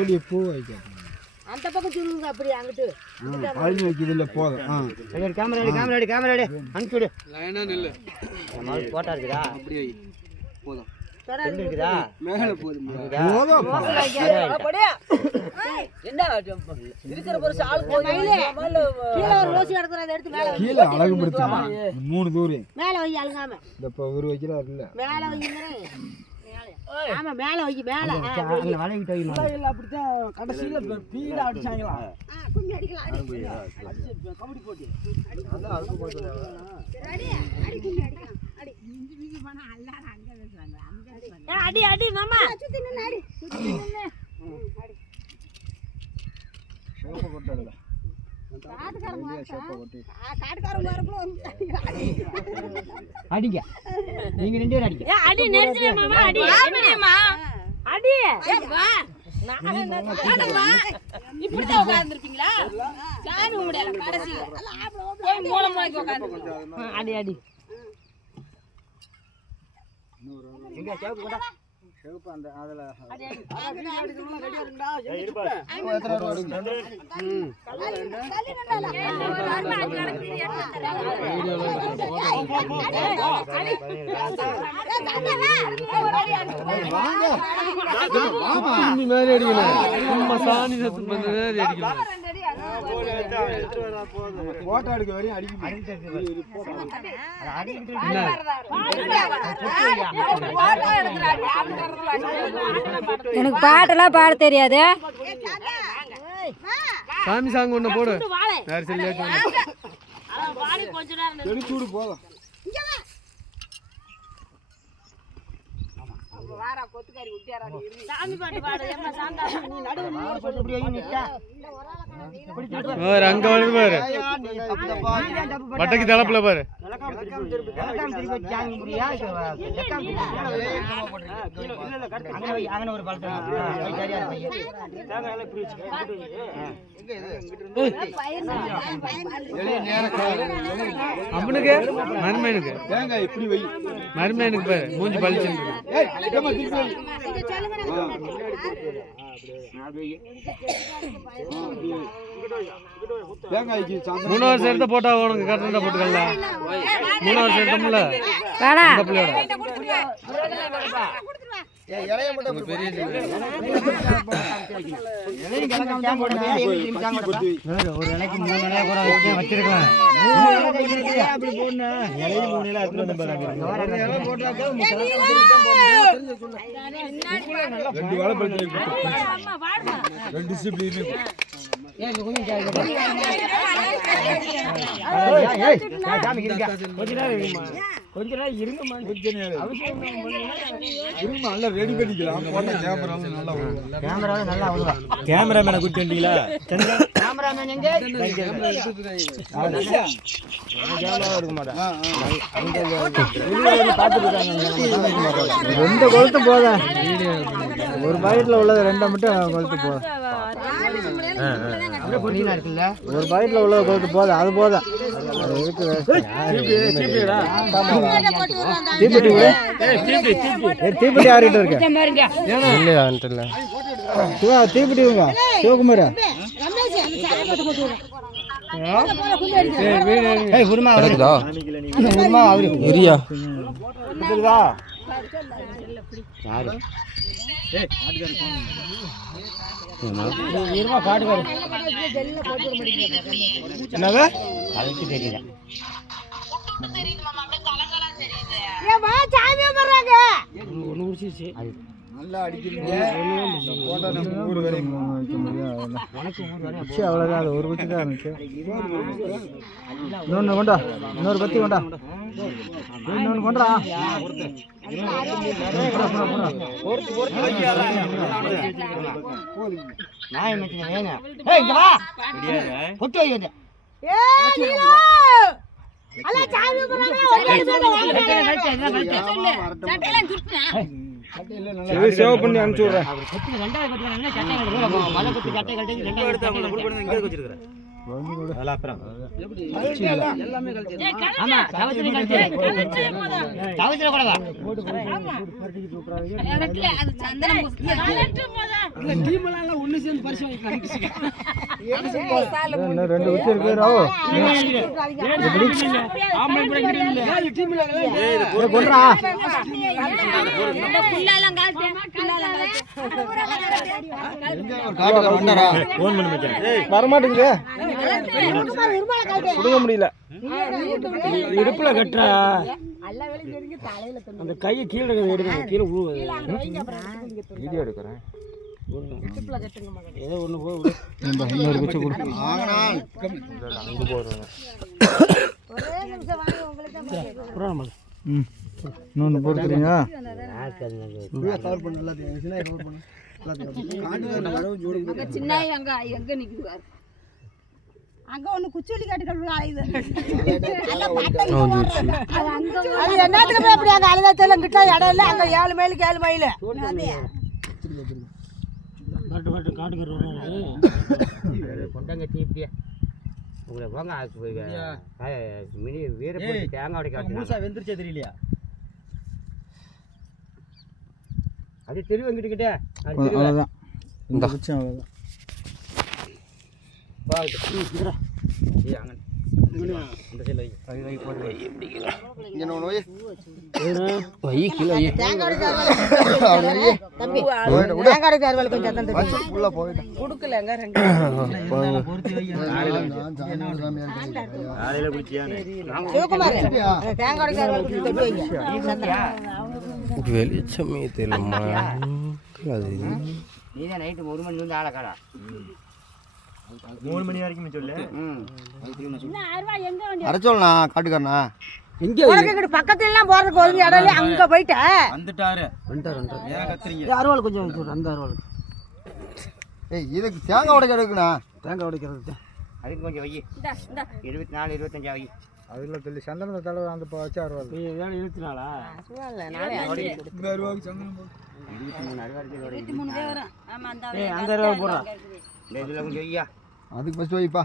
வெளியே பூ வைக்க அந்த பக்கம் சொல்லுங்க அப்படியே அங்கிட்டு அழிஞ்சு வைக்கிறது இல்லை போதும். கேமரா அனுப்பிவிடு. லைனா நில்லு. போட்டா இருக்குதா? அப்படியே போதும். இருக்குதா? மேல போதும். என்ன இருக்கிற பொருசு ஆள் போயிலே கீழ ஒரு ரோசி கிடக்குற அதை எடுத்து மேல கீழே அழகுபடுத்துமா 3 தூரம் மேல வை அழுகாம இந்த இப்ப ஒரு வைக்கிறாரு இல்ல மேல வைங்கறே ஆமா மேல வை மேல அங்க வளையிட்டு வை. இல்ல அப்படிதான் கடைசில பீட அடிச்சாங்களா? கும்மி அடிக்கலாம் அடிச்சு கபடி போட்டி. அதான் அழுக்கு போடுறாங்க. அடி அடி கும்மி அடிக்கலாம் அடி இஞ்சி வீதி போனா எல்லாரும் அங்க பேசுறாங்க அங்க அடி அடி மாமா சுத்தி நின்னு அடி சுத்தி நின்னு அடி சேப்ப கொட்டல காட்டுக்காரங்க வரப்போ அடிங்க. நீங்க 2 பேரும் அடிங்க. அடி நெரிச்சல மாமா அடி ஆமாமா அடி வா இப்படி தான் உட்கார்ந்திருக்கீங்களா? சாமி கும்பிடல கடைசி போய் மூலமாக்கி உட்கார்ந்து அடி அடி எங்க சேப்பு கொண்டா. சேப்பு அந்த அதுல அடி அடி ரெடியா இருக்கடா. இருப்பா. எத்தனை ரோடு இருக்கு? மேலே அடிக்கணும். சும்மா சாணி சத்து பண்ணதே அடிக்கணும். போட்டோ எடுக்க வரையும் அடிக்க எனக்கு பாட்டெல்லாம் பாட தெரியாது. சாமி சாங் ஒண்ணு போடு. யார் சொல்லி தெளிச்சூடு போதும். அங்க வருது பாரு. பட்டைக்கு தலப்புல பாரு. அம்மனுக்கு மருமேனுக்கு தேங்காய் இப்படி வை. மருமேனுக்கு பாரு மூஞ்சி பழிச்சு. தேங்காய்க்கு 3 வருஷம் எடுத்த போட்டா உனக்கு கட்டணத்தை போட்டுக்கலாம். 3 வருஷம் எடுத்தோம்ல அந்த பிள்ளையோட ஒரு இலைக்கு 3 இலையா கூட வச்சிருக்கலாம். 2 வாழைப்பழத்தை 2 டிசிப்ளின் கொஞ்ச நேரம் இருங்கம்மா. இருமா நல்லா ரெடி பண்ணிக்கலாம். போட்டா கேமராவும் நல்லா வரும். கேமராவே நல்லா வருவா. கேமராமேனை கூட்டி வந்தீங்களா? கேமராமேன் எங்க? இருக்க மாட்டேன். 2 கொளுத்து போதும். ஒரு பாக்கெட்ல உள்ளது 2 மட்டும் கொளுத்து போதும். இருக்குல்ல ஒரு பாக்கெட்ல உள்ளது கொளுத்து போதும். அது போதும். தீப்பெட்டி ஆறிட்டு இருக்கேன். தீப்பெட்டி சிவகுமார் காட்டுக்காரு என்னது அதுக்கு தெரியல. நல்லா அடிக்கிறீங்க. போட்டா நம்ம ஊர் வரையும் வைக்க முடியும். அவ்வளோதான். அது ஒரு பத்தி தான் இருந்துச்சு. இன்னொன்று கொண்டா. இன்னொரு பத்தி கொண்டா. இன்னொன்று கொண்டா. நாய் மச்சின வேங்க. இங்க வா. பொட்டு வை வந்து. சேவ் பண்ணி அனுப்பிச்சு விடுறேன். அதெல்லாம் அப்புறம் ஆமா கவசம் கழிச்சு கவசம் கூட வா அது சந்தனம் இன்னும் 2 உச்சி இருக்கு ராவோ கொண்டா புல்லாலாம் காட்டு ஃபோன் பண்ணி மச்சான் வர மாட்டேங்குது கொடுக்க முடியல இடுப்புல கட்டுறா அந்த கையை கீழே எடுங்க கீழே விழுவுது வீடியோ எடுக்கிறேன் ஏதோ ஒண்ணு போய் இன்னொரு குச்சி கொடுத்து அங்கே போடுறேன் இன்னொன்று போட்டுறீங்க சின்ன எங்க நிக்குது அங்க ஒண்ணு குச்சிலி காட்டி கழுவு அலையுது அது என்னத்துக்கு போய் அப்படி அங்க அழுதா தெரியல கிட்ட இடம் இல்ல அங்க 7 மைலுக்கு 7 மைல் கொண்டாங்க தீப்பியா உங்களை போங்க மினி வீர போட்டு தேங்காய் உடைக்க வெந்துருச்சே தெரியலையா அது தெரு வந்துட்டுக்கிட்டே அவ்வளோதான் இந்த குச்சி அவ்வளோதான் வெளிச்சமே தெரியலம்மா நீதான் நைட்டு 1 மணி வந்து ஆளை காடா 3 மணி வரைக்கும் சொல்லு அரைச்சோல்ண்ணா காட்டுக்காரண்ணா பக்கத்துல எல்லாம் போறதுக்கு ஒரு இடம் இல்ல அங்க போயிட்டேன் வந்துட்டாரு ஏன் கத்துறீங்க அருவாள் கொஞ்சம் வச்சு அந்த அருவாள் ஏய் இதுக்கு தேங்காய் உடைக்க எடுக்குண்ணா தேங்காய் உடைக்கிறது அதுக்கு கொஞ்சம் வை 24 25 வை அதில் தெரியல சந்தனத்தை தடவை அந்த வச்சு அறுவாள் வேலை 24 அந்த அருவாள் போடுறா இதில் கொஞ்சம் வையா அதுக்கு ஃபஸ்ட்டு வைப்பா